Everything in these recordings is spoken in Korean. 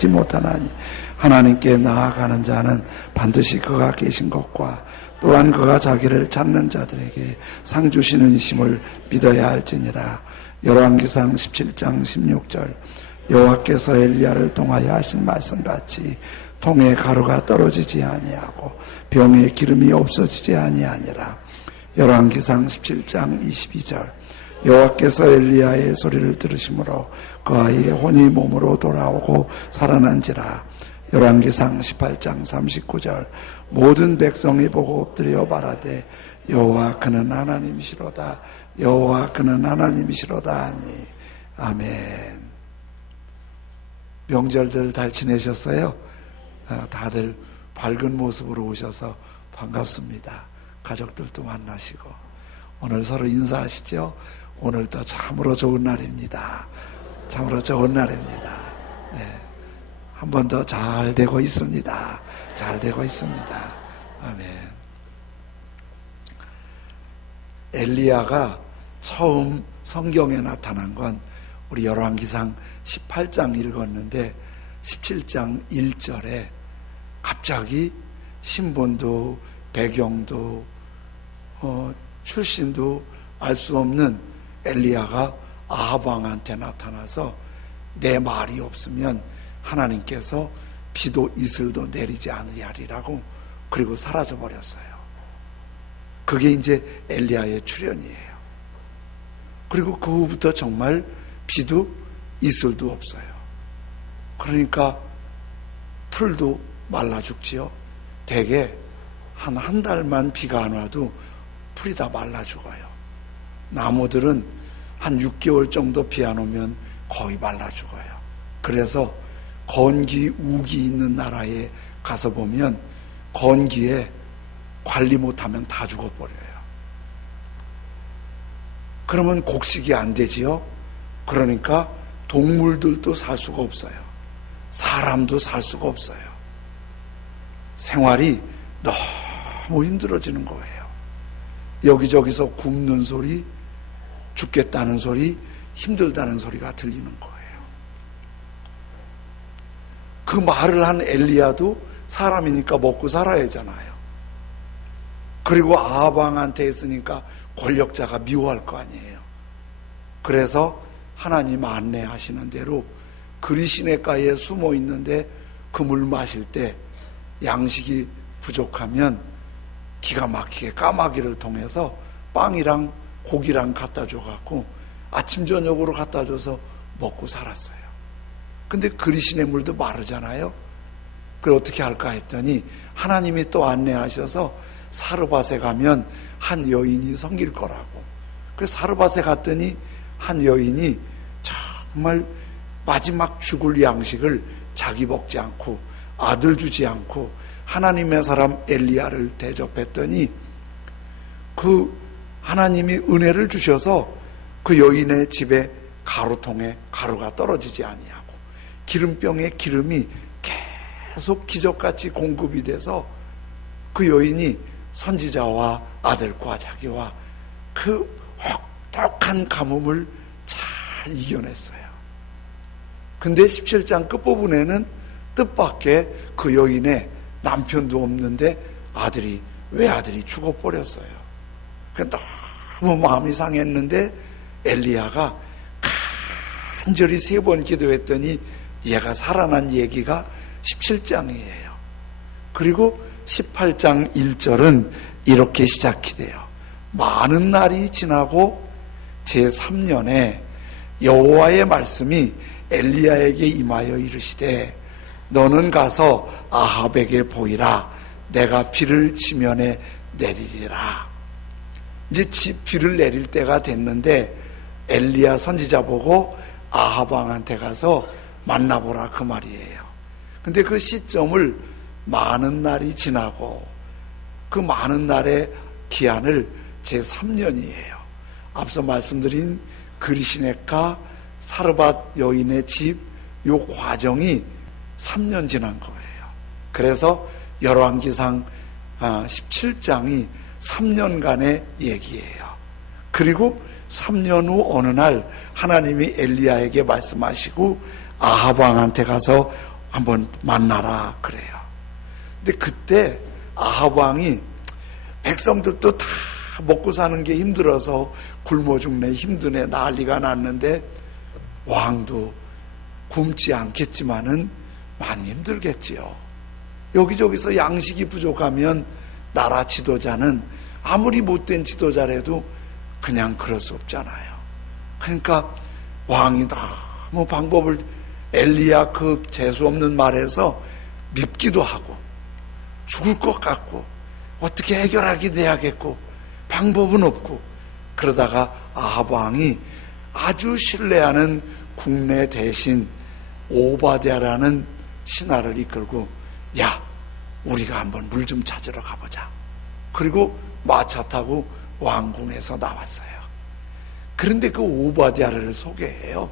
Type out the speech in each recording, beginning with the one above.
받지 못하나니 하나님께 나아가는 자는 반드시 그가 계신 것과 또한 그가 자기를 찾는 자들에게 상 주시는 이심을 믿어야 할지니라. 열왕기상 17장 16절. 여호와께서 엘리야를 통하여 하신 말씀같이 통에 가루가 떨어지지 아니하고 병에 기름이 없어지지 아니하니라. 열왕기상 17장 22절. 여호와께서 엘리야의 소리를 들으심으로 그 아이의 혼이 몸으로 돌아오고 살아난지라. 열왕기상 18장 39절. 모든 백성이 보고 엎드려 말하되 여호와 그는 하나님이시로다. 여호와 그는 하나님이시로다 하니. 아멘. 명절들 잘 지내셨어요? 다들 밝은 모습으로 오셔서 반갑습니다. 가족들도 만나시고 오늘 서로 인사하시죠? 오늘도 참으로 좋은 날입니다. 참으로 좋은 날입니다. 네. 한 번 더 잘 되고 있습니다. 잘 되고 있습니다. 아멘. 엘리야가 처음 성경에 나타난 건 우리 열왕기상 18장 읽었는데 17장 1절에 갑자기 신분도 배경도 출신도 알 수 없는 엘리야가 아합 왕한테 나타나서 내 말이 없으면 하나님께서 비도 이슬도 내리지 않으리라고 그리고 사라져 버렸어요. 그게 이제 엘리야의 출현이에요. 그리고 그 후부터 정말 비도 이슬도 없어요. 그러니까 풀도 말라 죽지요. 대개 한 달만 비가 안 와도 풀이 다 말라 죽어요. 나무들은 한 6개월 정도 비 안 오면 거의 말라 죽어요. 그래서 건기, 우기 있는 나라에 가서 보면 건기에 관리 못하면 다 죽어버려요. 그러면 곡식이 안 되지요. 그러니까 동물들도 살 수가 없어요. 사람도 살 수가 없어요. 생활이 너무 힘들어지는 거예요. 여기저기서 굶는 소리, 죽겠다는 소리, 힘들다는 소리가 들리는 거예요. 그 말을 한 엘리야도 사람이니까 먹고 살아야 하잖아요. 그리고 아합 왕한테 했으니까 권력자가 미워할 거 아니에요. 그래서 하나님 안내하시는 대로 그리시네가에 숨어 있는데 그 물 마실 때 양식이 부족하면 기가 막히게 까마귀를 통해서 빵이랑 고기랑 갖다 줘갖고 아침 저녁으로 갖다 줘서 먹고 살았어요. 근데 그리시네 물도 마르잖아요. 그걸 어떻게 할까 했더니 하나님이 또 안내하셔서 사르밧에 가면 한 여인이 섬길 거라고. 그래서 사르밧에 갔더니 한 여인이 정말 마지막 죽을 양식을 자기 먹지 않고 아들 주지 않고 하나님의 사람 엘리야를 대접했더니 그 하나님이 은혜를 주셔서 그 여인의 집에 가루통에 가루가 떨어지지 아니하고 기름병에 기름이 계속 기적같이 공급이 돼서 그 여인이 선지자와 아들과 자기와 그 혹독한 가뭄을 잘 이겨냈어요. 근데 17장 끝부분에는 뜻밖의 그 여인의 남편도 없는데 외아들이 죽어버렸어요. 너무 마음이 상했는데 엘리야가 간절히 3번 기도했더니 얘가 살아난 얘기가 17장이에요. 그리고 18장 1절은 이렇게 시작이 돼요. 많은 날이 지나고 제3년에 여호와의 말씀이 엘리야에게 임하여 이르시되 너는 가서 아합에게 보이라. 내가 비를 지면에 내리리라. 이제 비를 내릴 때가 됐는데 엘리야 선지자 보고 아합 왕한테 가서 만나보라 그 말이에요. 근데 그 시점을 많은 날이 지나고 그 많은 날의 기한을 제3년이에요. 앞서 말씀드린 그리시네가 사르밧 여인의 집 요 과정이 3년 지난 거예요. 그래서 열왕기상 17장이 3년간의 얘기예요. 그리고 3년 후 어느 날 하나님이 엘리야에게 말씀하시고 아합 왕한테 가서 한번 만나라 그래요. 근데 그때 아합 왕이 백성들도 다 먹고 사는 게 힘들어서 굶어 죽네, 힘드네, 난리가 났는데 왕도 굶지 않겠지만은 많이 힘들겠지요. 여기저기서 양식이 부족하면 나라 지도자는 아무리 못된 지도자라도 그냥 그럴 수 없잖아요. 그러니까 왕이 너무 방법을, 엘리야 그 재수없는 말에서 밉기도 하고 죽을 것 같고 어떻게 해결하긴 해야겠고 방법은 없고, 그러다가 아합 왕이 아주 신뢰하는 국내 대신 오바댜라는 신하를 이끌고, 야, 우리가 한번 물 좀 찾으러 가보자. 그리고 마차 타고 왕궁에서 나왔어요. 그런데 그 오바댜를 소개해요.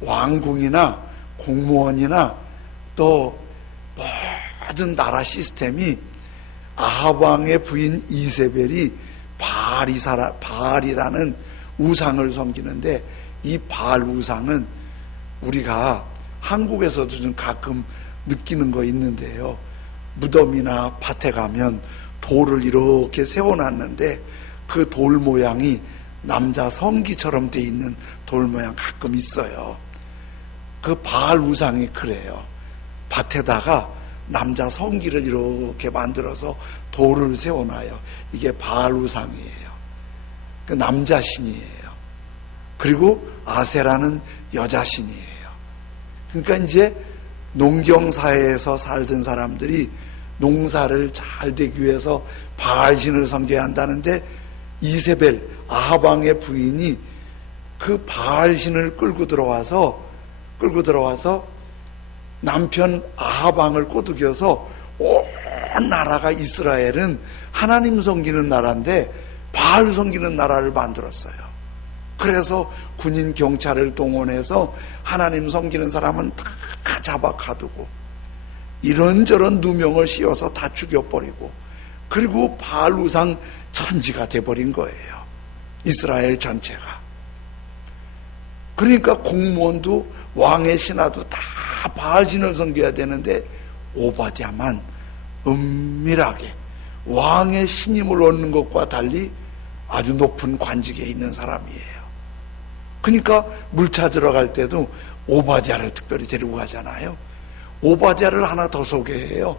왕궁이나 공무원이나 또 모든 나라 시스템이 아합 왕의 부인 이세벨이 바알이라는 우상을 섬기는데, 이 바알 우상은 우리가 한국에서도 좀 가끔 느끼는 거 있는데요. 무덤이나 밭에 가면 돌을 이렇게 세워놨는데 그 돌 모양이 남자 성기처럼 돼 있는 돌 모양 가끔 있어요. 그 바알 우상이 그래요. 밭에다가 남자 성기를 이렇게 만들어서 돌을 세워놔요. 이게 바알 우상이에요. 그 남자 신이에요. 그리고 아세라는 여자 신이에요. 그러니까 이제 농경사회에서 살던 사람들이 농사를 잘 되기 위해서 바알 신을 섬겨야 한다는데, 이세벨 아합 왕의 부인이 그 바알 신을 끌고 들어와서 남편 아합 왕을 꼬드겨서 온 나라가, 이스라엘은 하나님 섬기는 나라인데 바알 섬기는 나라를 만들었어요. 그래서 군인 경찰을 동원해서 하나님 섬기는 사람은 다 잡아 가두고 이런저런 누명을 씌워서 다 죽여버리고, 그리고 바알 우상 천지가 돼버린 거예요, 이스라엘 전체가. 그러니까 공무원도 왕의 신하도 다 바알 신을 섬겨야 되는데 오바댜만 은밀하게 왕의 신임을 얻는 것과 달리 아주 높은 관직에 있는 사람이에요. 그러니까 물 찾으러 갈 때도 오바댜를 특별히 데리고 가잖아요. 오바댜를 하나 더 소개해요.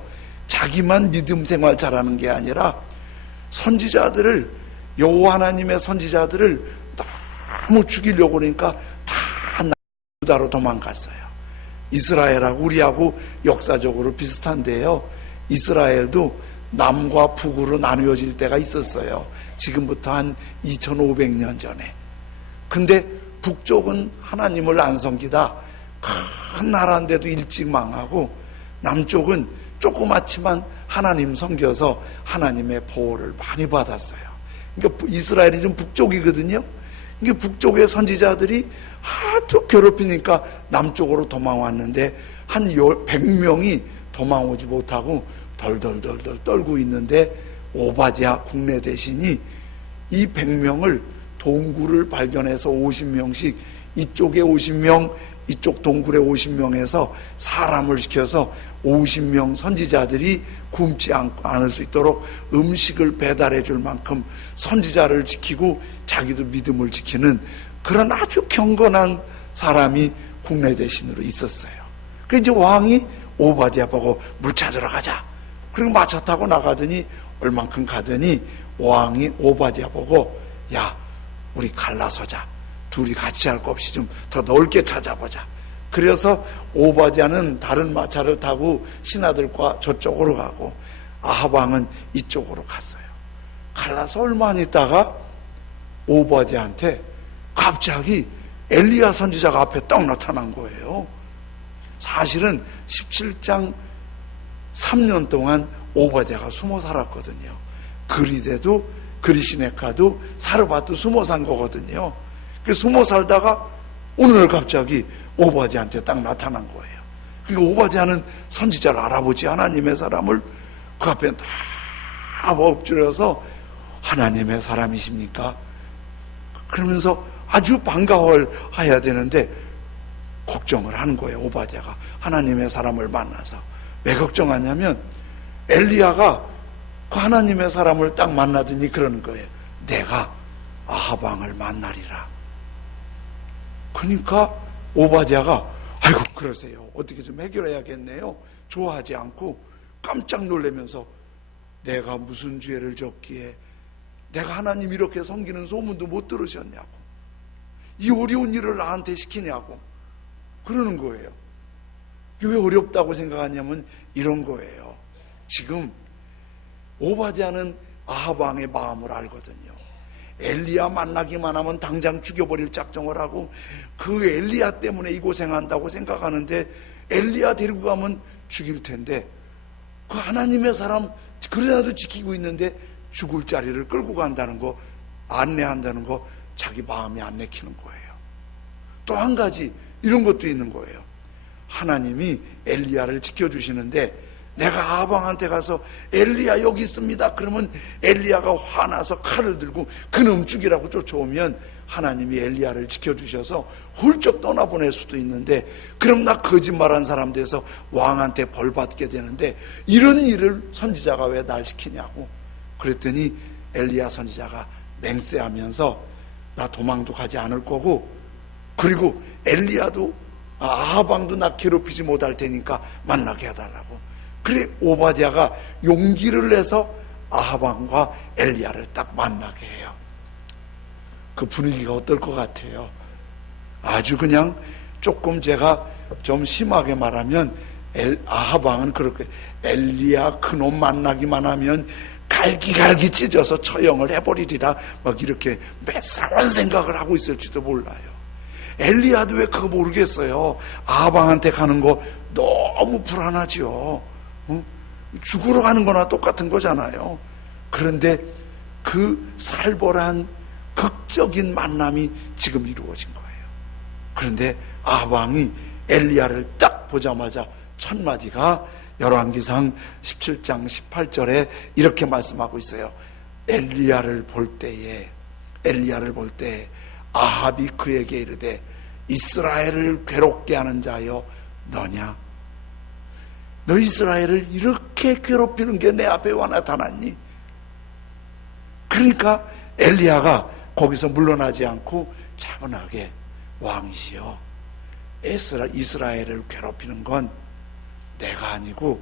자기만 믿음 생활 잘하는 게 아니라 선지자들을, 여호와 하나님의 선지자들을 너무 죽이려고 그러니까 다 유다로 도망갔어요. 이스라엘하고 우리하고 역사적으로 비슷한데요. 이스라엘도 남과 북으로 나누어질 때가 있었어요. 지금부터 한 2500년 전에. 근데 북쪽은 하나님을 안 섬기다 큰 나라인데도 일찍 망하고, 남쪽은 조그맣지만 하나님 섬겨서 하나님의 보호를 많이 받았어요. 그러니까 이스라엘이 좀 북쪽이거든요. 이게 북쪽의 선지자들이 하도 괴롭히니까 남쪽으로 도망왔는데 한 100명이 도망오지 못하고 덜덜덜덜 떨고 있는데, 오바댜 국내 대신이 이 100명을 동굴을 발견해서 50명씩, 이쪽에 50명, 이쪽 동굴에 50명에서 사람을 시켜서 50명 선지자들이 굶지 않을 수 있도록 음식을 배달해 줄 만큼 선지자를 지키고 자기도 믿음을 지키는 그런 아주 경건한 사람이 국내 대신으로 있었어요. 그래서 이제 왕이 오바댜 보고 물 찾으러 가자. 그리고 마차 타고 나가더니 얼만큼 가더니 왕이 오바댜 보고, 야, 우리 갈라서자. 둘이 같이 할 거 없이 좀 더 넓게 찾아보자. 그래서 오바댜는 다른 마차를 타고 신하들과 저쪽으로 가고 아합 왕은 이쪽으로 갔어요. 갈라서 얼마 안 있다가 오바댜한테 갑자기 엘리야 선지자가 앞에 딱 나타난 거예요. 사실은 17장 3년 동안 오바댜가 숨어 살았거든요. 그리데도 그리시네카도 사르밧도 숨어 산 거거든요. 그 숨어 살다가 오늘 갑자기 오바댜한테 딱 나타난 거예요. 그러니까 오바댜는 선지자를 알아보지, 하나님의 사람을 그 앞에 다 엎드려서 하나님의 사람이십니까? 그러면서 아주 반가워해야 되는데 걱정을 하는 거예요. 오바댜가 하나님의 사람을 만나서. 왜 걱정하냐면 엘리야가 그 하나님의 사람을 딱 만나더니 그러는 거예요. 내가 아합 왕을 만나리라. 그러니까 오바댜가 아이고 그러세요. 어떻게 좀 해결해야겠네요. 좋아하지 않고 깜짝 놀라면서 내가 무슨 죄를 졌기에 내가 하나님 이렇게 섬기는 소문도 못 들으셨냐고, 이 어려운 일을 나한테 시키냐고 그러는 거예요. 왜 어렵다고 생각하냐면 이런 거예요. 지금 오바댜는 아합 왕의 마음을 알거든요. 엘리야 만나기만 하면 당장 죽여버릴 작정을 하고 그 엘리야 때문에 이 고생한다고 생각하는데 엘리야 데리고 가면 죽일 텐데 그 하나님의 사람 그래도 지키고 있는데 죽을 자리를 끌고 간다는 거, 안내한다는 거 자기 마음이 안 내키는 거예요. 또 한 가지 이런 것도 있는 거예요. 하나님이 엘리야를 지켜주시는데 내가 아합 왕한테 가서 엘리야 여기 있습니다 그러면 엘리야가 화나서 칼을 들고 그놈 죽이라고 쫓아오면 하나님이 엘리야를 지켜주셔서 훌쩍 떠나보낼 수도 있는데 그럼 나 거짓말한 사람 돼서 왕한테 벌 받게 되는데 이런 일을 선지자가 왜 날 시키냐고 그랬더니 엘리야 선지자가 맹세하면서 나 도망도 가지 않을 거고 그리고 엘리야도 아합 왕도 나 괴롭히지 못할 테니까 만나게 해달라고. 그래 오바댜가 용기를 내서 아합 왕과 엘리야를 딱 만나게 해요. 그 분위기가 어떨 것 같아요? 아주 그냥 조금 제가 좀 심하게 말하면 아합 왕은 그렇게 엘리야 그놈 만나기만 하면 갈기갈기 찢어서 처형을 해버리리라 막 이렇게 매사한 생각을 하고 있을지도 몰라요. 엘리야도 왜 그거 모르겠어요. 아합 왕한테 가는 거 너무 불안하죠. 죽으러 가는 거나 똑같은 거잖아요. 그런데 그 살벌한 극적인 만남이 지금 이루어진 거예요. 그런데 아합 왕이 엘리야를 딱 보자마자 첫 마디가 열왕기상 17장 18절에 이렇게 말씀하고 있어요. 엘리야를 볼 때에 아합이 그에게 이르되 이스라엘을 괴롭게 하는 자여 너냐? 너 이스라엘을 이렇게 괴롭히는 게 내 앞에 와 나타났니? 그러니까 엘리야가 거기서 물러나지 않고 차분하게 왕이시여 이스라엘을 괴롭히는 건 내가 아니고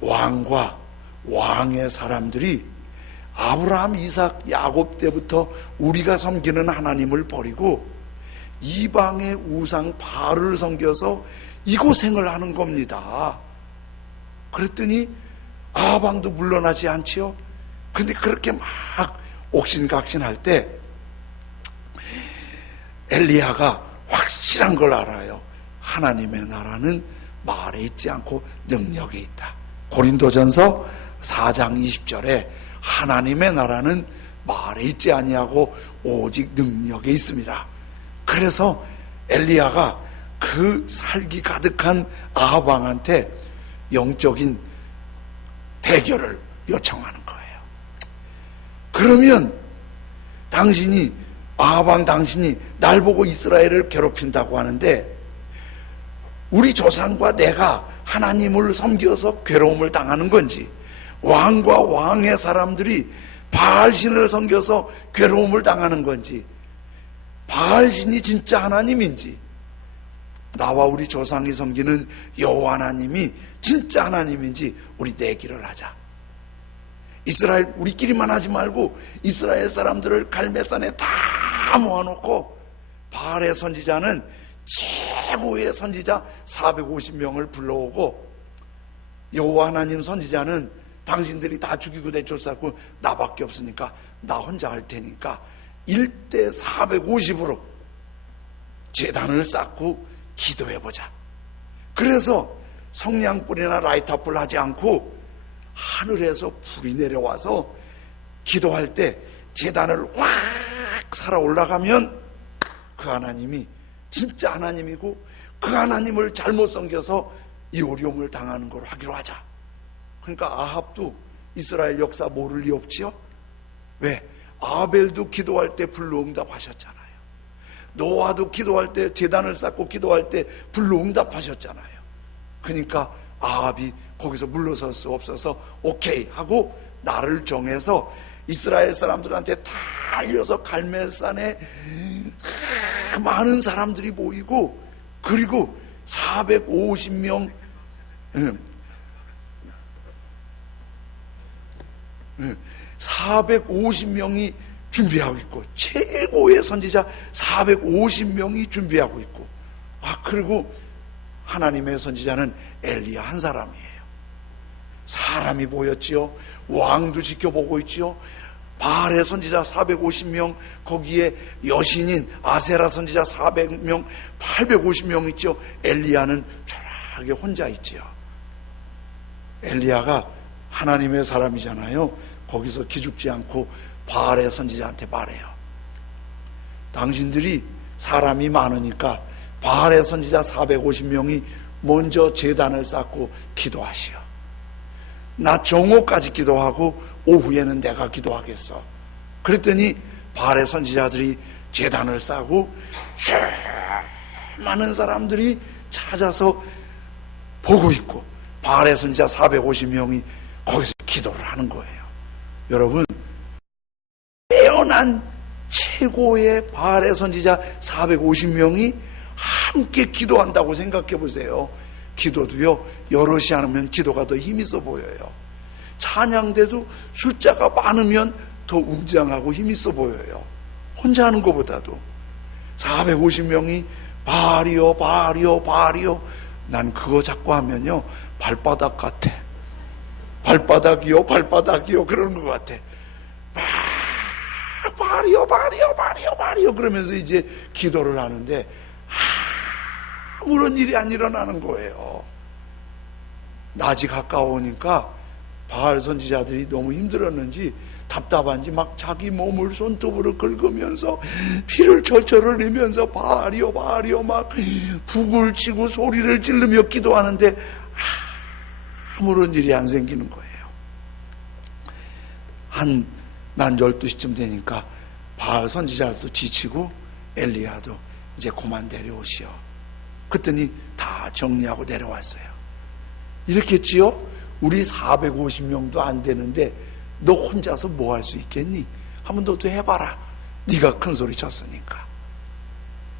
왕과 왕의 사람들이 아브라함, 이삭, 야곱 때부터 우리가 섬기는 하나님을 버리고 이방의 우상 바알을 섬겨서 이 고생을 하는 겁니다. 그랬더니 아합 왕도 물러나지 않지요. 근데 그렇게 막 옥신각신할 때 엘리야가 확실한 걸 알아요. 하나님의 나라는 말에 있지 않고 능력에 있다. 고린도전서 4장 20절에 하나님의 나라는 말에 있지 아니하고 오직 능력에 있습니다. 그래서 엘리야가 그 살기 가득한 아합 왕한테 영적인 대결을 요청하는 거예요. 그러면 당신이 아합 왕 당신이 날 보고 이스라엘을 괴롭힌다고 하는데 우리 조상과 내가 하나님을 섬겨서 괴로움을 당하는 건지 왕과 왕의 사람들이 바알신을 섬겨서 괴로움을 당하는 건지 바알신이 진짜 하나님인지 나와 우리 조상이 섬기는 여호와 하나님이 진짜 하나님인지 우리 내기를 하자. 이스라엘 우리끼리만 하지 말고 이스라엘 사람들을 갈매산에 다 모아놓고 바알의 선지자는 최고의 선지자 450명을 불러오고 여호와 하나님 선지자는 당신들이 다 죽이고 내쫓았고 나밖에 없으니까 나 혼자 할 테니까 1대 450으로 제단을 쌓고 기도해보자. 그래서 성냥불이나 라이터불 하지 않고 하늘에서 불이 내려와서 기도할 때 제단을 확 살아 올라가면 그 하나님이 진짜 하나님이고 그 하나님을 잘못 섬겨서 이 어려움을 당하는 걸 하기로 하자. 그러니까 아합도 이스라엘 역사 모를 리 없지요. 왜? 아벨도 기도할 때 불로 응답하셨잖아요. 노아도 기도할 때, 제단을 쌓고 기도할 때 불로 응답하셨잖아요. 그러니까 아합이 거기서 물러설 수 없어서 오케이 하고 날을 정해서 이스라엘 사람들한테 달려서 갈멜산에 많은 사람들이 모이고, 그리고 450명 450명이 준비하고 있고, 최고의 선지자 450명이 준비하고 있고, 그리고 하나님의 선지자는 엘리야 한 사람이에요. 사람이 보였지요. 왕도 지켜보고 있지요. 바알의 선지자 450명, 거기에 여신인 아세라 선지자 400명, 850명 있죠. 엘리야는 초라하게 혼자 있지요. 엘리야가 하나님의 사람이잖아요. 거기서 기죽지 않고 바알의 선지자한테 말해요. 당신들이 사람이 많으니까 바알의 선지자 450명이 먼저 제단을 쌓고 기도하시오. 나 정오까지 기도하고 오후에는 내가 기도하겠어. 그랬더니 바알의 선지자들이 제단을 쌓고 많은 사람들이 찾아서 보고 있고, 바알의 선지자 450명이 거기서 기도를 하는 거예요. 여러분, 태어난 최고의 바알의 선지자 450명이 함께 기도한다고 생각해 보세요. 기도도요, 여럿이 하면 기도가 더 힘이 있어 보여요. 찬양대도 숫자가 많으면 더 웅장하고 힘이 있어 보여요. 혼자 하는 것보다도. 450명이 바알이요 바알이요 바알이요. 난 그거 자꾸 하면요 발바닥 같아. 발바닥이요 발바닥이요 그러는 것 같아. 바알이요 바알이요 바알이요 바알이요 그러면서 이제 기도를 하는데 아무런 일이 안 일어나는 거예요. 낮이 가까우니까 바알 선지자들이 너무 힘들었는지 답답한지 막 자기 몸을 손톱으로 긁으면서 피를 철철 흘리면서 바알이요 바알이요 막 북을 치고 소리를 지르며 기도하는데 아무런 일이 안 생기는 거예요. 난 12시쯤 되니까 바알 선지자도 지치고 엘리야도 이제 그만 내려오시오. 그랬더니 다 정리하고 내려왔어요. 이렇게 했지요? 우리 450명도 안 되는데 너 혼자서 뭐 할 수 있겠니? 한번 너도 해봐라. 네가 큰 소리 쳤으니까.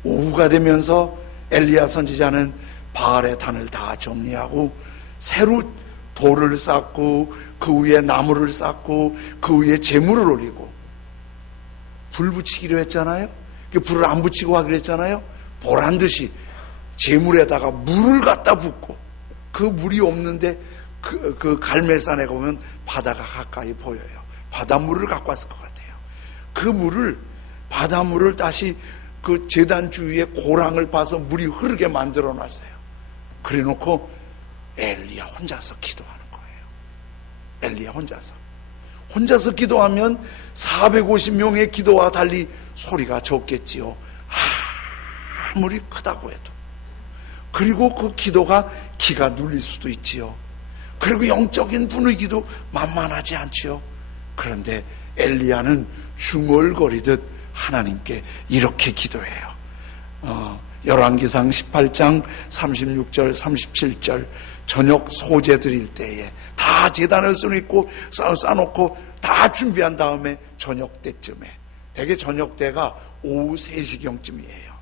오후가 되면서 엘리야 선지자는 바알의 단을 다 정리하고 새로 돌을 쌓고 그 위에 나무를 쌓고 그 위에 재물을 올리고, 불 붙이기로 했잖아요. 불을 안 붙이고 하기로 했잖아요. 보란 듯이 재물에다가 물을 갖다 붓고, 그 물이 없는데 그 갈멜산에 가면 바다가 가까이 보여요. 바닷물을 갖고 왔을 것 같아요. 그 물을, 바닷물을 다시 그 제단 주위에 고랑을 파서 물이 흐르게 만들어 놨어요. 그래 놓고 엘리야 혼자서 기도하는 거예요. 엘리야 혼자서 기도하면 450명의 기도와 달리 소리가 적겠지요. 아무리 크다고 해도. 그리고 그 기도가 기가 눌릴 수도 있지요. 그리고 영적인 분위기도 만만하지 않지요. 그런데 엘리야는 중얼거리듯 하나님께 이렇게 기도해요. 열왕기상 18장 36절 37절 저녁 소제 드릴 때에 다 제단을 쌓고 쌓아놓고 다 준비한 다음에 저녁 때쯤에, 대개 저녁 때가 오후 3시경쯤이에요.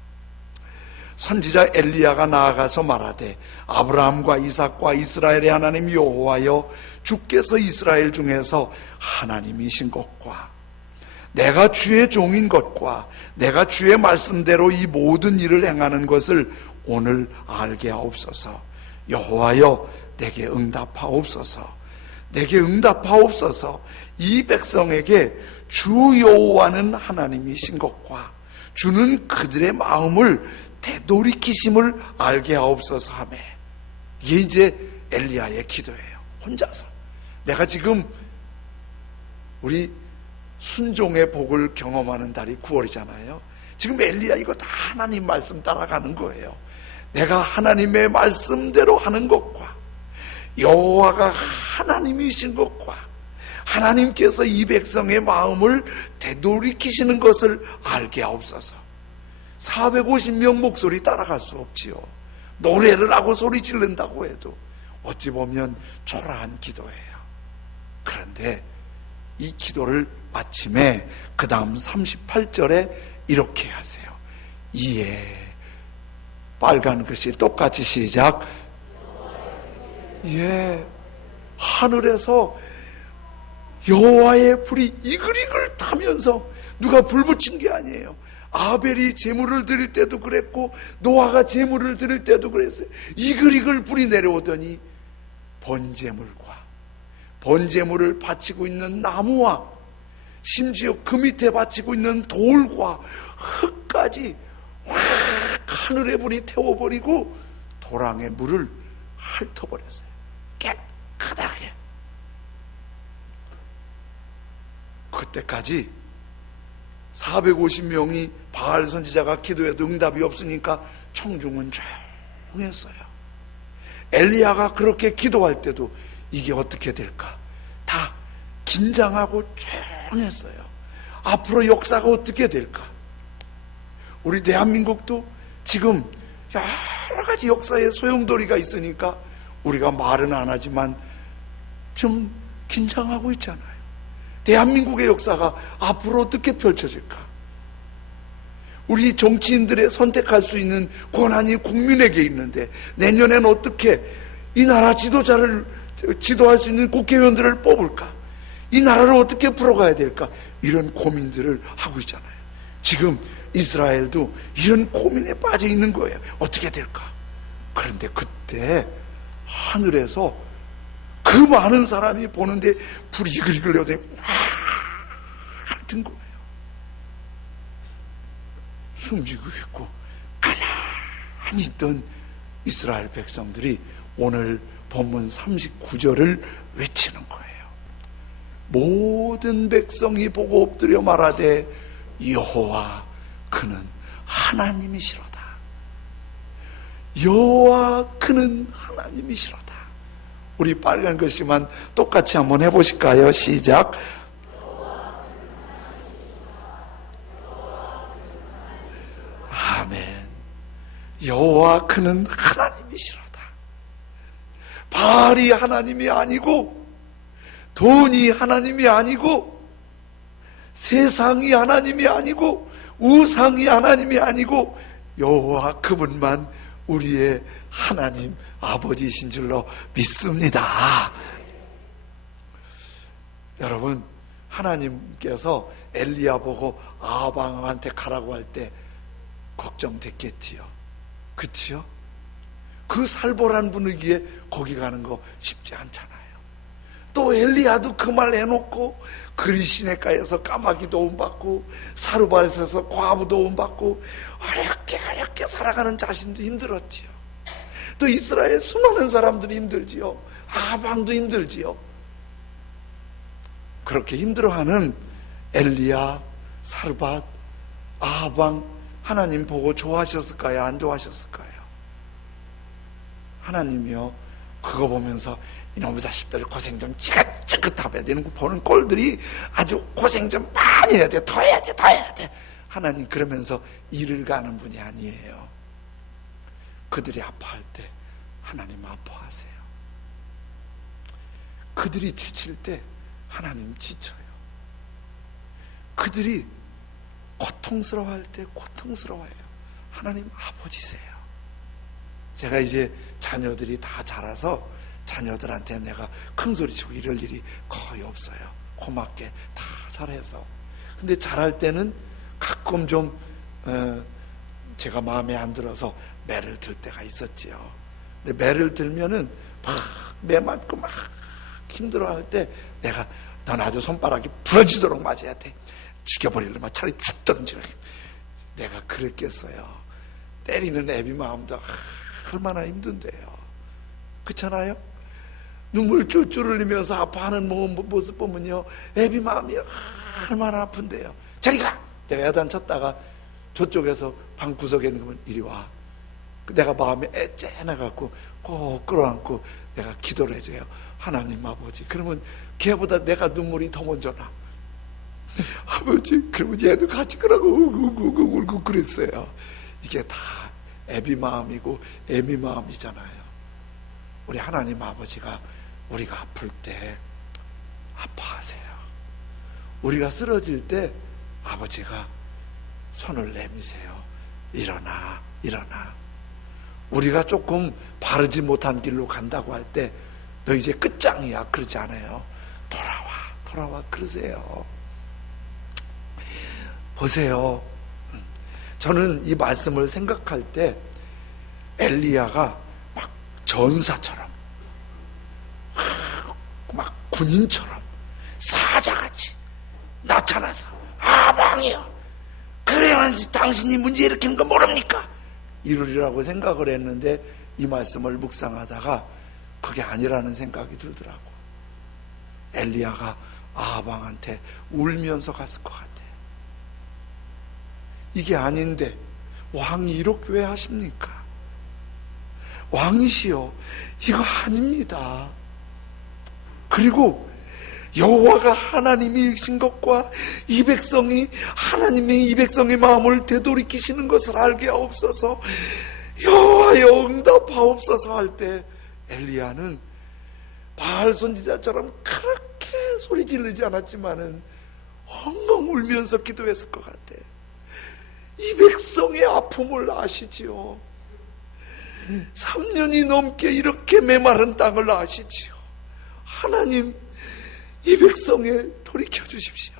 선지자 엘리야가 나아가서 말하되 아브라함과 이삭과 이스라엘의 하나님 여호와여, 주께서 이스라엘 중에서 하나님이신 것과 내가 주의 종인 것과 내가 주의 말씀대로 이 모든 일을 행하는 것을 오늘 알게 하옵소서. 여호와여, 내게 응답하옵소서. 내게 응답하옵소서. 이 백성에게 주 여호와는 하나님이신 것과 주는 그들의 마음을 되돌이키심을 알게 하옵소서 하매. 이게 이제 엘리야의 기도예요. 혼자서. 내가 지금 우리 순종의 복을 경험하는 달이 9월이잖아요. 지금 엘리야 이거 다 하나님 말씀 따라가는 거예요. 내가 하나님의 말씀대로 하는 것과 여호와가 하나님이신 것과 하나님께서 이 백성의 마음을 되돌이키시는 것을 알게 하옵소서. 450명 목소리 따라갈 수 없지요. 노래를 하고 소리 지른다고 해도 어찌 보면 초라한 기도예요. 그런데 이 기도를 마침에 그 다음 38절에 이렇게 하세요. 이에 빨간 글씨 똑같이 시작. 예, 하늘에서 여호와의 불이 이글이글 타면서, 누가 불 붙인 게 아니에요. 아벨이 제물을 드릴 때도 그랬고 노아가 제물을 드릴 때도 그랬어요. 이글이글 불이 내려오더니 번제물을 바치고 있는 나무와 심지어 그 밑에 바치고 있는 돌과 흙까지 확 하늘의 불이 태워버리고 도랑의 물을 핥아버렸어요. 깨끗하게. 그때까지 450명이 바알 선지자가 기도해도 응답이 없으니까 청중은 조용했어요. 엘리야가 그렇게 기도할 때도 이게 어떻게 될까? 다 긴장하고 조용했어요. 앞으로 역사가 어떻게 될까? 우리 대한민국도 지금 여러 가지 역사의 소용돌이가 있으니까 우리가 말은 안 하지만 좀 긴장하고 있잖아요. 대한민국의 역사가 앞으로 어떻게 펼쳐질까? 우리 정치인들의 선택할 수 있는 권한이 국민에게 있는데 내년엔 어떻게 이 나라 지도자를 지도할 수 있는 국회의원들을 뽑을까? 이 나라를 어떻게 풀어가야 될까? 이런 고민들을 하고 있잖아요. 지금 이스라엘도 이런 고민에 빠져 있는 거예요. 어떻게 될까? 그런데 그때 하늘에서 그 많은 사람이 보는데 불이 이글이글 내오더니 확 든 거예요. 숨지고 있고 가만히 있던 이스라엘 백성들이 오늘 본문 39절을 외치는 거예요. 모든 백성이 보고 엎드려 말하되 여호와 그는 하나님이시로다. 여호와 그는 하나님이시로다. 우리 빨간 글씨만 똑같이 한번 해보실까요? 시작. 아멘. 여호와 그는 하나님이시로다. 바알이 하나님이 아니고 돈이 하나님이 아니고 세상이 하나님이 아니고 우상이 하나님이 아니고 여호와 그분만 우리의 하나님 아버지이신 줄로 믿습니다. 여러분, 하나님께서 엘리야 보고 아합 왕한테 가라고 할 때 걱정됐겠지요. 그치요? 그 살벌한 분위기에 거기 가는 거 쉽지 않잖아요. 또 엘리야도 그 말 해놓고 그리시네가에서 까마귀 도움받고 사르밧에서 과부 도움받고 어렵게 살아가는 자신도 힘들었지요. 또 이스라엘 수많은 사람들이 힘들지요. 아합 왕도 힘들지요. 그렇게 힘들어하는 엘리야, 사르밧, 아합 왕 하나님 보고 좋아하셨을까요? 안 좋아하셨을까요? 하나님이요, 그거 보면서 이놈의 자식들 고생 좀 지긋지긋하게 되는 거 보는 꼴들이 아주 고생 좀 많이 해야 돼. 더 해야 돼. 하나님 그러면서 일을 가는 분이 아니에요. 그들이 아파할 때 하나님 아파하세요. 그들이 지칠 때 하나님 지쳐요. 그들이 고통스러워할 때 고통스러워해요. 하나님 아버지세요. 제가 이제 자녀들이 다 자라서 자녀들한테 내가 큰 소리 치고 이럴 일이 거의 없어요. 고맙게 다 잘해서. 근데 잘할 때는 가끔 좀 제가 마음에 안 들어서 매를 들 때가 있었지요. 근데 매를 들면은 막 매 맞고 막 힘들어할 때 내가 넌 아주 손바닥이 부러지도록 맞아야 돼. 죽여버리려면 차라리 죽든지. 내가 그랬겠어요. 때리는 애비 마음도 얼마나 힘든데요. 그렇잖아요? 눈물 쫄쫄 흘리면서 아파하는 모습 보면요, 애비 마음이 얼마나 아픈데요. 저리 가! 내가 야단 쳤다가 저쪽에서 방구석에 있는 거면 이리 와. 내가 마음에 애째나갖고 꼭 끌어안고 내가 기도를 해줘요. 하나님 아버지. 그러면 걔보다 내가 눈물이 더 먼저 나. 아버지, 그러면 얘도 같이 그러고 우구우구 울고 그랬어요. 이게 다 애비 마음이고 애미 마음이잖아요. 우리 하나님 아버지가 우리가 아플 때 아파하세요. 우리가 쓰러질 때 아버지가 손을 내미세요. 일어나, 일어나. 우리가 조금 바르지 못한 길로 간다고 할 때 너 이제 끝장이야 그러지 않아요. 돌아와, 돌아와 그러세요. 보세요. 저는 이 말씀을 생각할 때 엘리야가 막 전사처럼 막 군인처럼 사자같이 나타나서 아방이여 그래야지 당신이 문제 일으키는 거 모릅니까? 이러리라고 생각을 했는데 이 말씀을 묵상하다가 그게 아니라는 생각이 들더라고. 엘리야가 아방한테 울면서 갔을 것 같아. 이게 아닌데 왕이 이렇게 왜 하십니까? 왕이시여, 이거 아닙니다. 그리고 여호와가 하나님이신 것과 이 백성이 하나님의 이 백성의 마음을 되돌이키시는 것을 알게 하옵소서. 여호와여 응답하옵소서 할 때 엘리야는 바알 선지자처럼 그렇게 소리 지르지 않았지만은 엉엉 울면서 기도했을 것 같아. 이 백성의 아픔을 아시지요. 3년이 넘게 이렇게 메마른 땅을 아시지요. 하나님, 이 백성에 돌이켜 주십시오.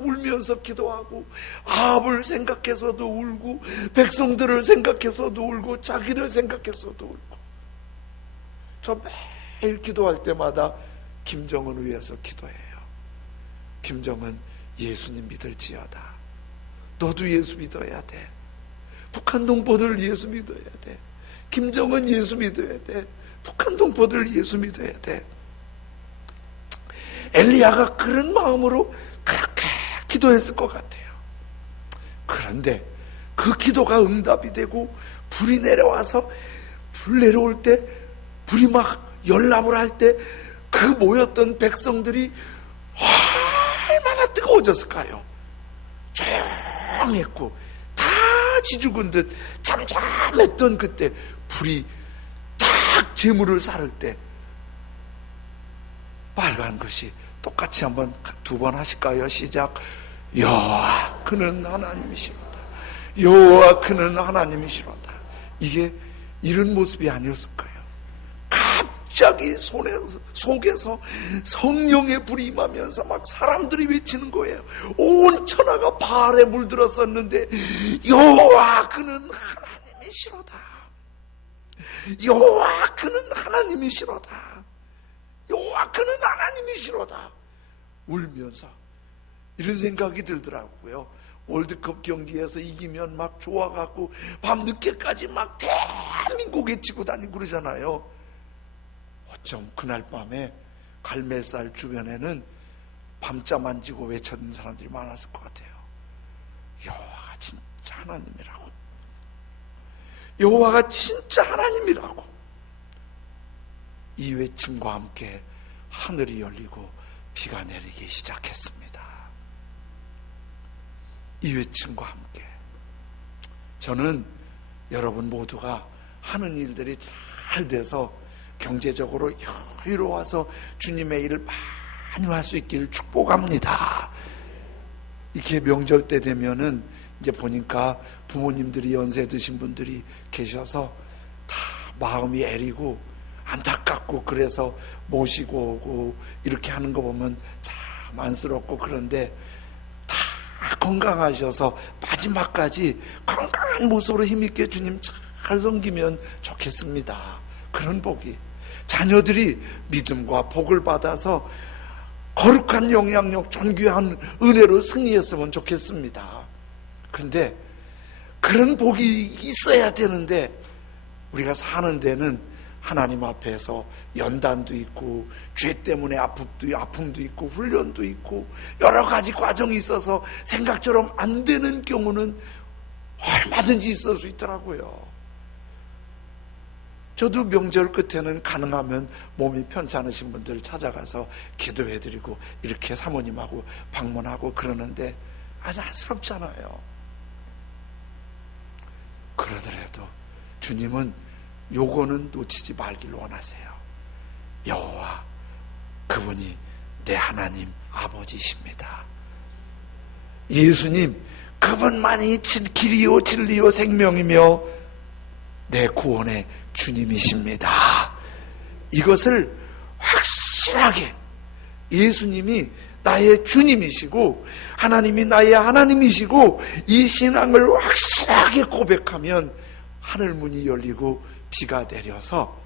울면서 기도하고 아합을 생각해서도 울고 백성들을 생각해서도 울고 자기를 생각해서도 울고. 저 매일 기도할 때마다 김정은 위해서 기도해요. 김정은 예수님 믿을지어다. 너도 예수 믿어야 돼. 북한 동포들 예수 믿어야 돼. 김정은 예수 믿어야 돼. 북한 동포들 예수 믿어야 돼. 엘리야가 그런 마음으로 그렇게 기도했을 것 같아요. 그런데 그 기도가 응답이 되고 불이 내려와서 불 내려올 때 불이 막 연락을 할 때 그 모였던 백성들이 얼마나 뜨거워졌을까요? 조용했고 다 지죽은 듯 잠잠했던 그때 불이 딱 재물을 사를 때 빨간 것이 똑같이 한번 두 번 하실까요? 시작. 여호와 그는 하나님이시로다. 여호와 그는 하나님이시로다. 이게 이런 모습이 아니었을까요? 갑자기 속에서 성령의 불이 임하면서 막 사람들이 외치는 거예요. 온 천하가 바알에 물들었었는데 여호와 그는 하나님이시로다. 여호와 그는 하나님이시로다. 여호와 그는 하나님이시로다. 울면서 이런 생각이 들더라고요. 월드컵 경기에서 이기면 막 좋아갖고 밤늦게까지 막 대한민국에 치고 다니고 그러잖아요. 어쩜 그날 밤에 갈매살 주변에는 밤잠 안 지고 외쳤는 사람들이 많았을 것 같아요. 여호와가 진짜 하나님이라고. 여호와가 진짜 하나님이라고. 이 외침과 함께 하늘이 열리고 비가 내리기 시작했습니다. 이 외침과 함께 저는 여러분 모두가 하는 일들이 잘 돼서 경제적으로 여유로워서 주님의 일을 많이 할 수 있기를 축복합니다. 이렇게 명절 때 되면은 이제 보니까 부모님들이 연세 드신 분들이 계셔서 다 마음이 애리고 안타깝고 그래서 모시고 오고 이렇게 하는 거 보면 참 안쓰럽고 그런데 다 건강하셔서 마지막까지 건강한 모습으로 힘있게 주님 잘 섬기면 좋겠습니다. 그런 복이 자녀들이 믿음과 복을 받아서 거룩한 영향력 존귀한 은혜로 승리했으면 좋겠습니다. 근데 그런 복이 있어야 되는데 우리가 사는 데는 하나님 앞에서 연단도 있고 죄 때문에 아픔도 있고 훈련도 있고 여러 가지 과정이 있어서 생각처럼 안 되는 경우는 얼마든지 있을 수 있더라고요. 저도 명절 끝에는 가능하면 몸이 편찮으신 분들 찾아가서 기도해드리고 이렇게 사모님하고 방문하고 그러는데 아주 안쓰럽잖아요. 그러더라도 주님은 요거는 놓치지 말길 원하세요. 여호와, 그분이 내 하나님 아버지십니다. 예수님, 그분만이 길이요 진리요 생명이며 내 구원의 주님이십니다. 이것을 확실하게, 예수님이 나의 주님이시고 하나님이 나의 하나님이시고 이 신앙을 확실하게 고백하면 하늘문이 열리고 비가 내려서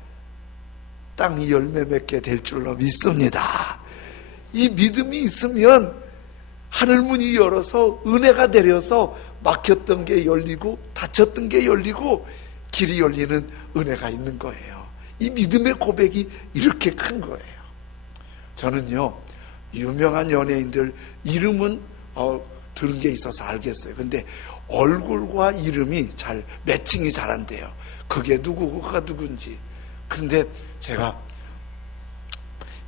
땅이 열매 맺게 될 줄로 믿습니다. 이 믿음이 있으면 하늘문이 열어서 은혜가 내려서 막혔던 게 열리고 닫혔던 게 열리고 길이 열리는 은혜가 있는 거예요. 이 믿음의 고백이 이렇게 큰 거예요. 저는요, 유명한 연예인들 이름은 들은 게 있어서 알겠어요. 근데 얼굴과 이름이 잘 매칭이 잘 안 돼요. 그게 누구고 그가 누군지. 근데 제가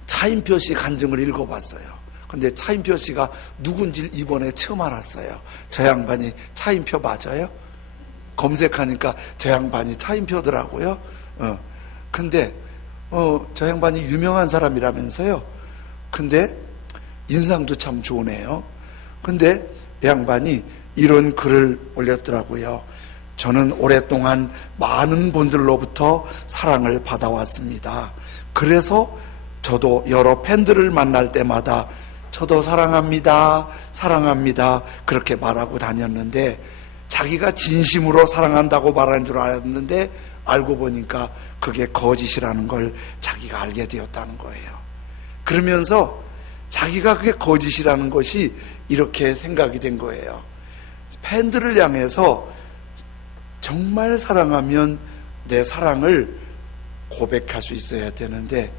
차인표 씨 간증을 읽어봤어요. 근데 차인표 씨가 누군지 이번에 처음 알았어요. 저 양반이 차인표 맞아요? 검색하니까 저 양반이 차인표더라고요. 근데 저 양반이 유명한 사람이라면서요. 근데 인상도 참 좋으네요. 근데 양반이 이런 글을 올렸더라고요. 저는 오랫동안 많은 분들로부터 사랑을 받아왔습니다. 그래서 저도 여러 팬들을 만날 때마다 저도 사랑합니다, 사랑합니다 그렇게 말하고 다녔는데 자기가 진심으로 사랑한다고 말하는 줄 알았는데 알고 보니까 그게 거짓이라는 걸 자기가 알게 되었다는 거예요. 그러면서 자기가 그게 거짓이라는 것이 이렇게 생각이 된 거예요. 팬들을 향해서 정말 사랑하면 내 사랑을 고백할 수 있어야 되는데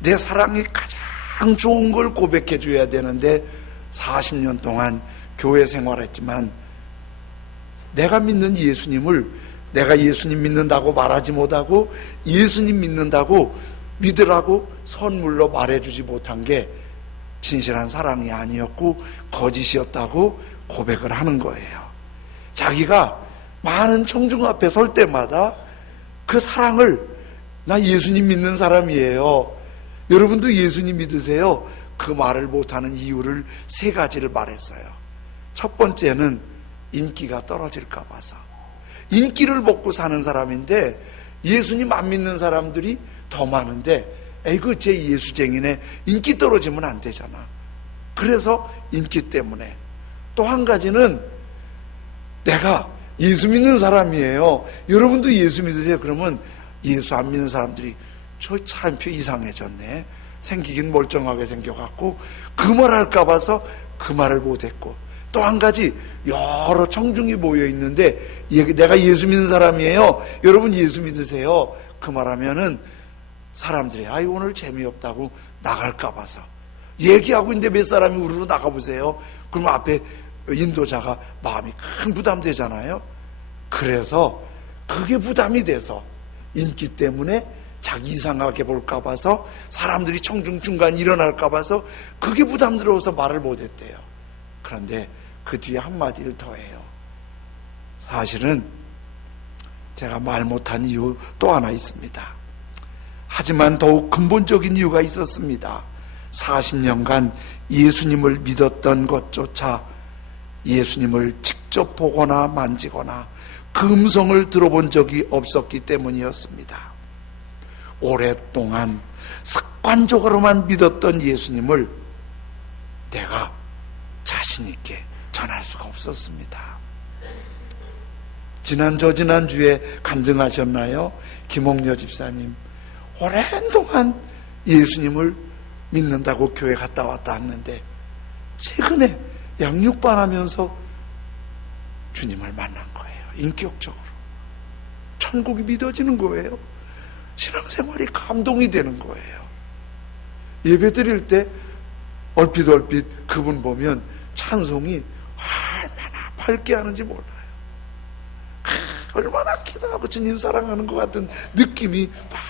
내 사랑이 가장 좋은 걸 고백해 줘야 되는데 40년 동안 교회 생활했지만 내가 믿는 예수님을 내가 예수님 믿는다고 말하지 못하고 예수님 믿는다고 믿으라고 선물로 말해주지 못한 게 진실한 사랑이 아니었고 거짓이었다고 고백을 하는 거예요. 자기가 많은 청중 앞에 설 때마다 그 사랑을 나 예수님 믿는 사람이에요. 여러분도 예수님 믿으세요? 그 말을 못하는 이유를 3가지를 말했어요. 첫 번째는 인기가 떨어질까 봐서. 인기를 먹고 사는 사람인데 예수님 안 믿는 사람들이 더 많은데 에이그 제 예수쟁이네, 인기 떨어지면 안 되잖아. 그래서 인기 때문에. 또 한 가지는 내가 예수 믿는 사람이에요. 여러분도 예수 믿으세요? 그러면 예수 안 믿는 사람들이 저 차인표 이상해졌네, 생기긴 멀쩡하게 생겨갖고 그 말 할까 봐서 그 말을 못했고, 또 한 가지 여러 청중이 모여있는데 내가 예수 믿는 사람이에요, 여러분 예수 믿으세요? 그 말하면은 사람들이 아이 오늘 재미없다고 나갈까 봐서 얘기하고 있는데 몇 사람이 우르르 나가보세요. 그럼 앞에 인도자가 마음이 큰 부담되잖아요. 그래서 그게 부담이 돼서 인기 때문에 자기 이상하게 볼까 봐서 사람들이 청중 중간 일어날까 봐서 그게 부담스러워서 말을 못했대요. 그런데 그 뒤에 한마디를 더해요. 사실은 제가 말 못한 이유 또 하나 있습니다. 하지만 더욱 근본적인 이유가 있었습니다. 40년간 예수님을 믿었던 것조차 예수님을 직접 보거나 만지거나 그 음성을 들어본 적이 없었기 때문이었습니다. 오랫동안 습관적으로만 믿었던 예수님을 내가 자신 있게 전할 수가 없었습니다. 저지난주에 간증하셨나요? 김옥녀 집사님 오랜 동안 예수님을 믿는다고 교회 갔다 왔다 했는데 최근에 양육반 하면서 주님을 만난 거예요. 인격적으로 천국이 믿어지는 거예요. 신앙생활이 감동이 되는 거예요. 예배 드릴 때 얼핏 그분 보면 찬송이 얼마나 밝게 하는지 몰라요. 얼마나 기도하고 주님 사랑하는 것 같은 느낌이 막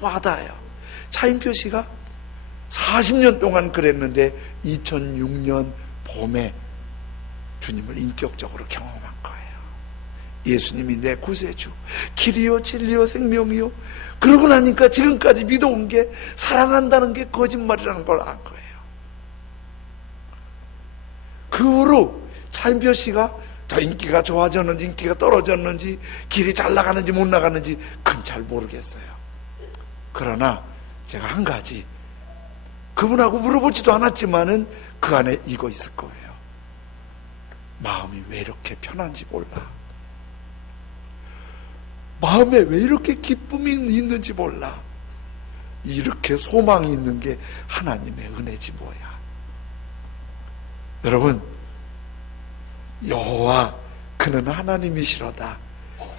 와닿아요. 차인표 씨가 40년 동안 그랬는데 2006년 봄에 주님을 인격적으로 경험한 거예요. 예수님이 내 구세주, 길이요 진리요 생명이요. 그러고 나니까 지금까지 믿어온 게 사랑한다는 게 거짓말이라는 걸 안 거예요. 그 후로 차인표 씨가 더 인기가 좋아졌는지 인기가 떨어졌는지 길이 잘 나가는지 못 나가는지 그건 잘 모르겠어요. 그러나 제가 한 가지, 그분하고 물어보지도 않았지만은 그 안에 이거 있을 거예요. 마음이 왜 이렇게 편한지 몰라. 마음에 왜 이렇게 기쁨이 있는지 몰라. 이렇게 소망이 있는 게 하나님의 은혜지 뭐야. 여러분, 여호와 그는 하나님이시로다,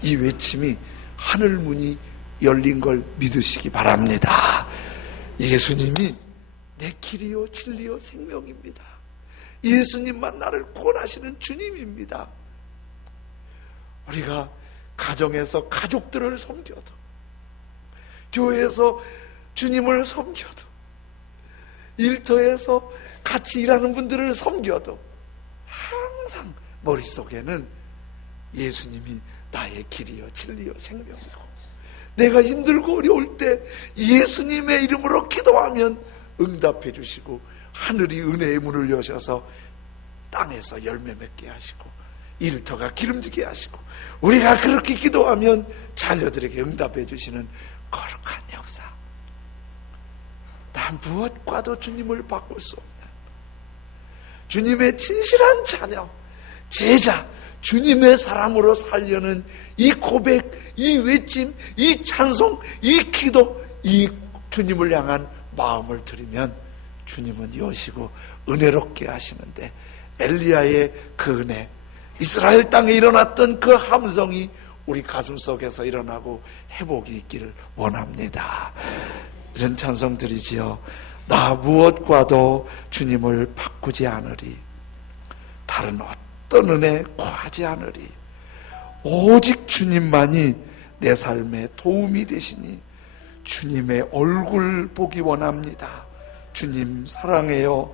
이 외침이 하늘문이 열린 걸 믿으시기 바랍니다. 예수님이 내 길이요 진리요 생명입니다. 예수님만 나를 구원하시는 주님입니다. 우리가 가정에서 가족들을 섬겨도, 교회에서 주님을 섬겨도, 일터에서 같이 일하는 분들을 섬겨도 항상 머릿속에는 예수님이 나의 길이요 진리요 생명이고, 내가 힘들고 어려울 때 예수님의 이름으로 기도하면 응답해 주시고 하늘이 은혜의 문을 여셔서 땅에서 열매 맺게 하시고 일터가 기름지게 하시고, 우리가 그렇게 기도하면 자녀들에게 응답해 주시는 거룩한 역사. 난 무엇과도 주님을 바꿀 수 없는 주님의 진실한 자녀, 제자, 주님의 사람으로 살려는 이 고백, 이 외침, 이 찬송, 이 기도, 이 주님을 향한 마음을 드리면 주님은 여시고 은혜롭게 하시는데, 엘리야의 그 은혜, 이스라엘 땅에 일어났던 그 함성이 우리 가슴 속에서 일어나고 회복이 있기를 원합니다. 이런 찬송 드리지요. 나 무엇과도 주님을 바꾸지 않으리, 다른 어떤 은혜 구하지 않으리, 오직 주님만이 내 삶에 도움이 되시니 주님의 얼굴 보기 원합니다. 주님 사랑해요.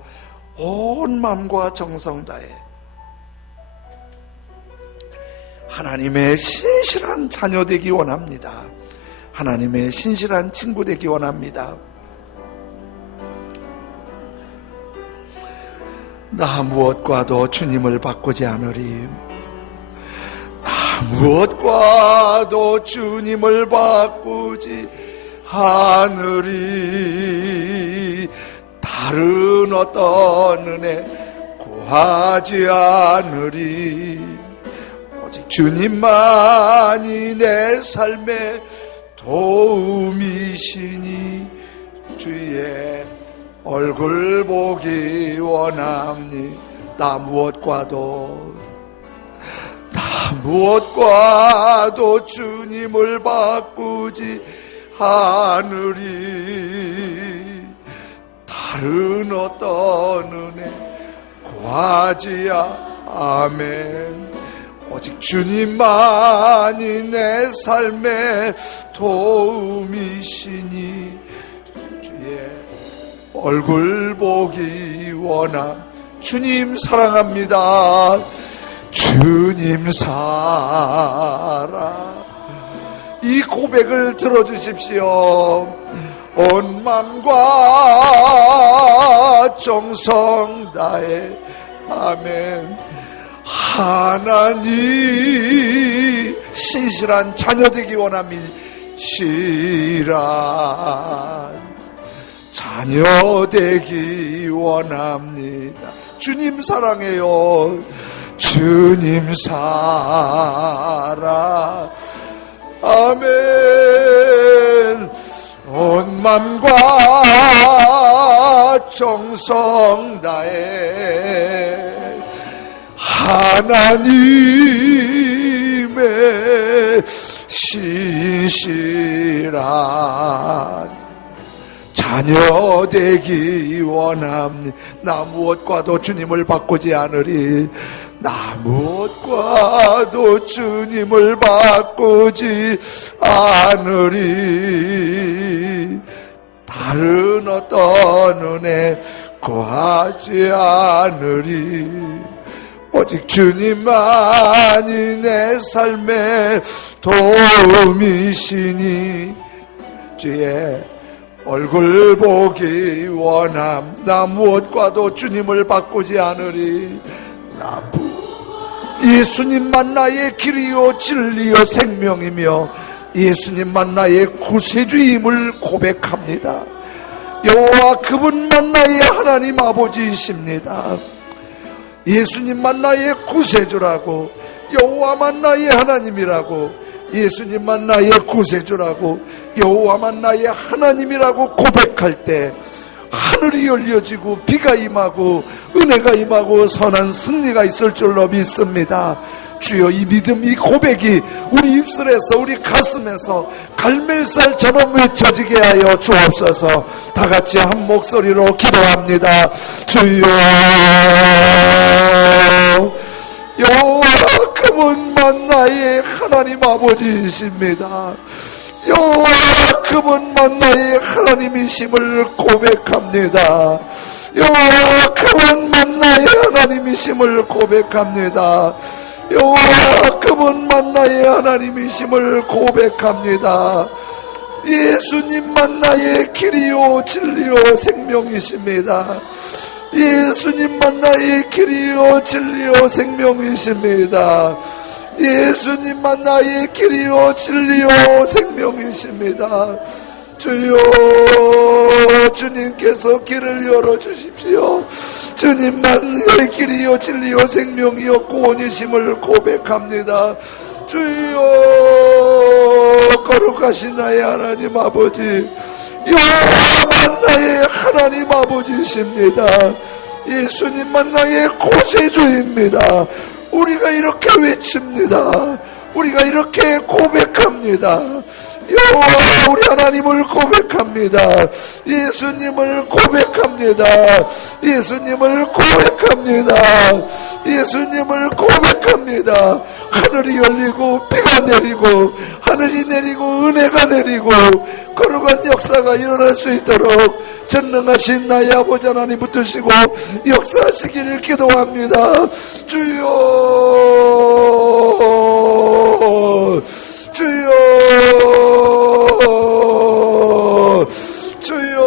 온 마음과 정성 다해 하나님의 신실한 자녀 되기 원합니다. 하나님의 신실한 친구 되기 원합니다. 나 무엇과도 주님을 바꾸지 않으리, 나 무엇과도 주님을 바꾸지 않으리, 다른 어떤 은혜 구하지 않으리, 오직 주님만이 내 삶의 도움이시니 주의 얼굴 보기 원합니. 나 무엇과도 주님을 바꾸지 않으리, 다른 어떤 은혜 구하지 아멘. 오직 주님만이 내 삶의 도움이시니 주의 얼굴 보기 원함. 주님 사랑합니다. 주님 사랑. 이 고백을 들어주십시오. 온 마음과 정성 다해 아멘. 하나님 신실한 자녀 되기 원합니다. 신실한 자녀 되기 원합니다. 주님 사랑해요. 주님 사랑 아멘. 온 맘과 정성 다해 하나님의 신실한 자녀 되기 원합니다. 나 무엇과도 주님을 바꾸지 않으리. 나 무엇과도 주님을 바꾸지 않으리. 다른 어떤 은혜 구하지 않으리. 오직 주님만이 내 삶의 도움이시니 주의 얼굴 보기 원함. 나 무엇과도 주님을 바꾸지 않으리. 예수님만 나의 길이요 진리요 생명이며 예수님만 나의 구세주임을 고백합니다. 여호와 그분만 나의 하나님 아버지이십니다. 예수님만 나의 구세주라고, 여호와만 나의 하나님이라고, 예수님만 나의 구세주라고, 여호와만 나의 하나님이라고 고백할 때 하늘이 열려지고 비가 임하고 은혜가 임하고 선한 승리가 있을 줄로 믿습니다. 주여, 이 믿음, 이 고백이 우리 입술에서, 우리 가슴에서 갈멜살처럼 외쳐지게 하여 주옵소서. 다 같이 한 목소리로 기도합니다. 주여, 여호와 그분만 나의 하나님 아버지이십니다. 여호와 그분만 나의 하나님이심을 고백합니다. 여호와 그분만 나의 하나님이심을 고백합니다. 여호와 그분만 나의 하나님이심을 고백합니다. 예수님만 나의 길이요 진리요 생명이십니다. 예수님만 나의 길이요 진리요 생명이십니다. 예수님만 나의 길이요 진리요 생명이십니다. 주여, 주님께서 길을 열어주십시오. 주님만 내 길이요 진리요 생명이요 구원이심을 고백합니다. 주여, 거룩하신 나의 하나님 아버지, 여호와만 나의 하나님 아버지이십니다. 예수님만 나의 구세주입니다. 우리가 이렇게 외칩니다. 우리가 이렇게 고백합니다. 여호와 우리 하나님을 고백합니다. 예수님을 고백합니다. 예수님을 고백합니다. 예수님을 고백합니다. 하늘이 열리고 비가 내리고 하늘이 내리고 은혜가 내리고 거룩한 역사가 일어날 수 있도록 전능하신 나의 아버지 하나님 붙으시고 역사하시기를 기도합니다. 주여, 주여, 주여.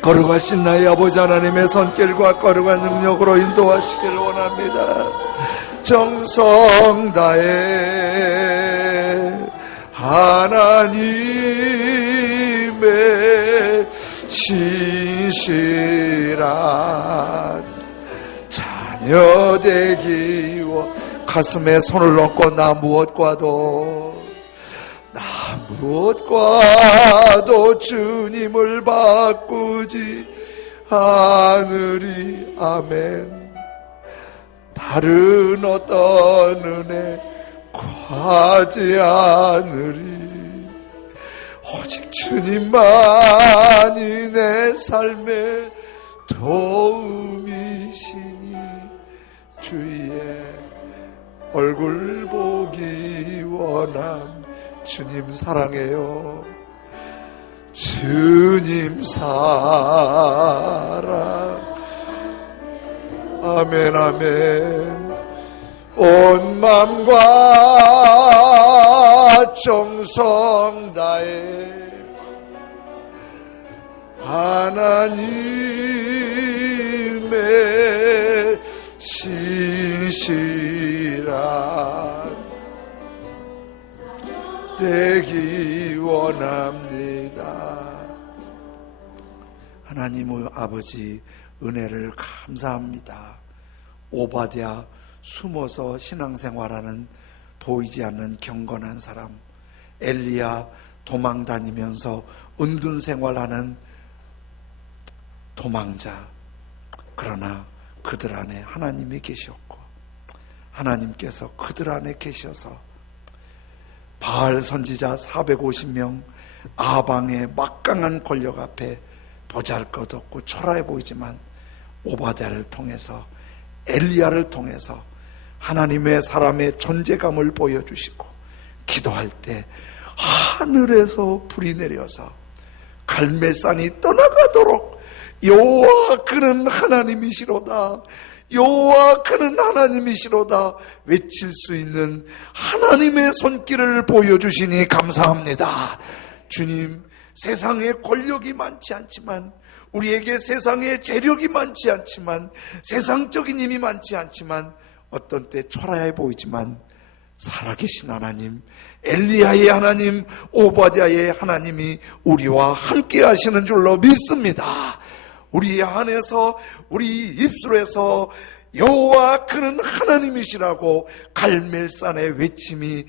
거룩하신 나의 아버지 하나님의 손길과 거룩한 능력으로 인도하시기를 원합니다. 정성 다해 하나님의 신실한 자녀 되기 원. 가슴에 손을 얹고 나 무엇과도 주님을 바꾸지 않으리. 아멘. 다른 어떤 은혜 구하지 않으리. 오직 주님만이 내 삶의 도움이시니 주의 얼굴 보기 원함. 주님 사랑해요. 주님 사랑. 아멘, 아멘. 온 맘과 정성 다해 하나님의 신실한 되기 원합니다. 하나님 아버지 은혜를 감사합니다. 오바댜 숨어서 신앙생활하는 보이지 않는 경건한 사람, 엘리야 도망다니면서 은둔생활하는 도망자. 그러나 그들 안에 하나님이 계셨고 하나님께서 그들 안에 계셔서 바알 선지자 450명, 아방의 막강한 권력 앞에 보잘것없고 초라해 보이지만 오바댜를 통해서, 엘리야를 통해서 하나님의 사람의 존재감을 보여주시고, 기도할 때 하늘에서 불이 내려서 갈멜산이 떠나가도록 여호와 그는 하나님이시로다, 여호와 그는 하나님이시로다 외칠 수 있는 하나님의 손길을 보여주시니 감사합니다. 주님, 세상에 권력이 많지 않지만, 우리에게 세상에 재력이 많지 않지만, 세상적인 힘이 많지 않지만, 어떤 때 초라해 보이지만 살아계신 하나님, 엘리야의 하나님, 오바댜의 하나님이 우리와 함께 하시는 줄로 믿습니다. 우리 안에서, 우리 입술에서 여호와 그는 하나님이시라고 갈멜산의 외침이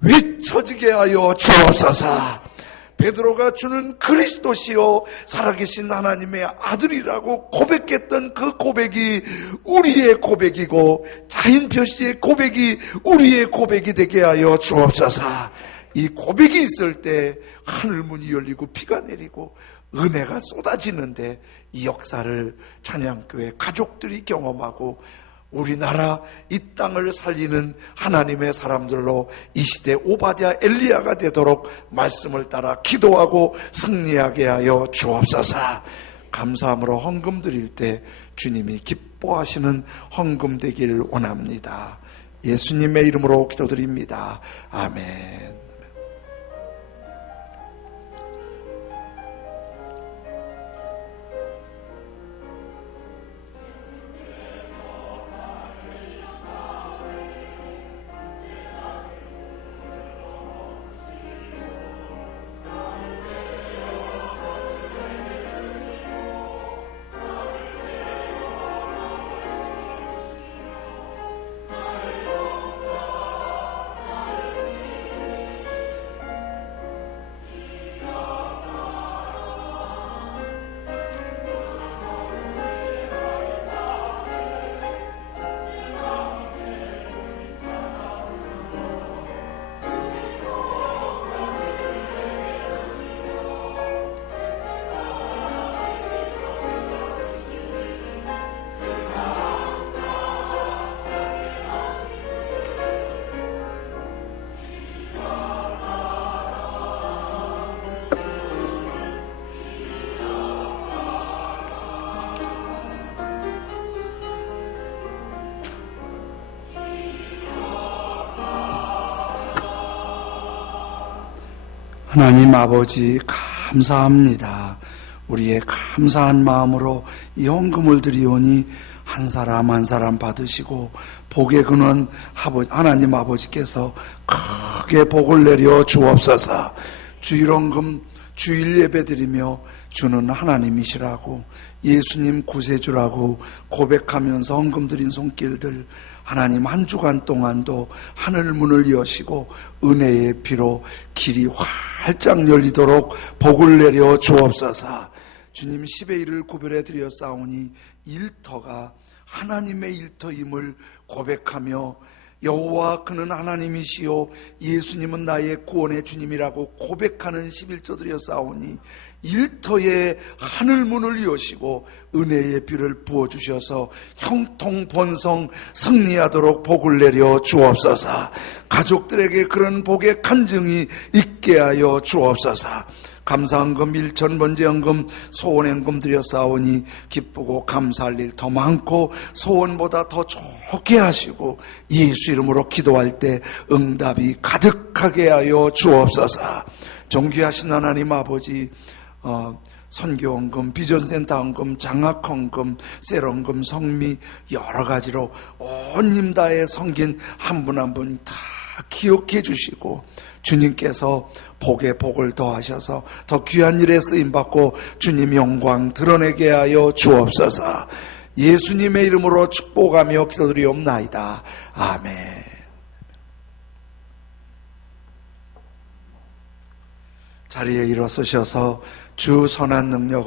외쳐지게 하여 주옵소서. 베드로가 주는 그리스도시요 살아계신 하나님의 아들이라고 고백했던 그 고백이 우리의 고백이고, 자인표시의 고백이 우리의 고백이 되게 하여 주옵소서. 이 고백이 있을 때 하늘문이 열리고 비가 내리고 은혜가 쏟아지는데, 이 역사를 찬양교회 가족들이 경험하고 우리나라 이 땅을 살리는 하나님의 사람들로 이 시대 오바댜 엘리야가 되도록 말씀을 따라 기도하고 승리하게 하여 주옵소서. 감사함으로 헌금 드릴 때 주님이 기뻐하시는 헌금 되기를 원합니다. 예수님의 이름으로 기도드립니다. 아멘. 하나님 아버지 감사합니다. 우리의 감사한 마음으로 이 헌금을 드리오니 한 사람 한 사람 받으시고 복의 근원 하나님 아버지께서 크게 복을 내려 주옵소서. 주일헌금 주일 예배 드리며 주는 하나님이시라고, 예수님 구세주라고 고백하면서 헌금 드린 손길들, 하나님 한 주간 동안도 하늘 문을 여시고 은혜의 피로 길이 활짝 열리도록 복을 내려 주옵소서. 주님, 10의 1을 구별해 드렸사오니 일터가 하나님의 일터임을 고백하며 여호와 그는 하나님이시요 예수님은 나의 구원의 주님이라고 고백하는 11조 드렸사오니 일터에 하늘문을 여시고 은혜의 비를 부어주셔서 형통번성 승리하도록 복을 내려 주옵소서. 가족들에게 그런 복의 간증이 있게 하여 주옵소서. 감사헌금 1,000번제헌금 소원헌금 드렸사오니 기쁘고 감사할 일 더 많고 소원보다 더 좋게 하시고 예수 이름으로 기도할 때 응답이 가득하게 하여 주옵소서. 존귀하신 하나님 아버지, 선교헌금, 비전센터헌금, 장학헌금, 셀헌금, 성미 여러 가지로 온 힘다해 섬긴 한 분 한 분 다 기억해 주시고 주님께서 복에 복을 더하셔서 더 귀한 일에 쓰임받고 주님 영광 드러내게 하여 주옵소서. 예수님의 이름으로 축복하며 기도드리옵나이다. 아멘. 자리에 일어서셔서 주 선한 능력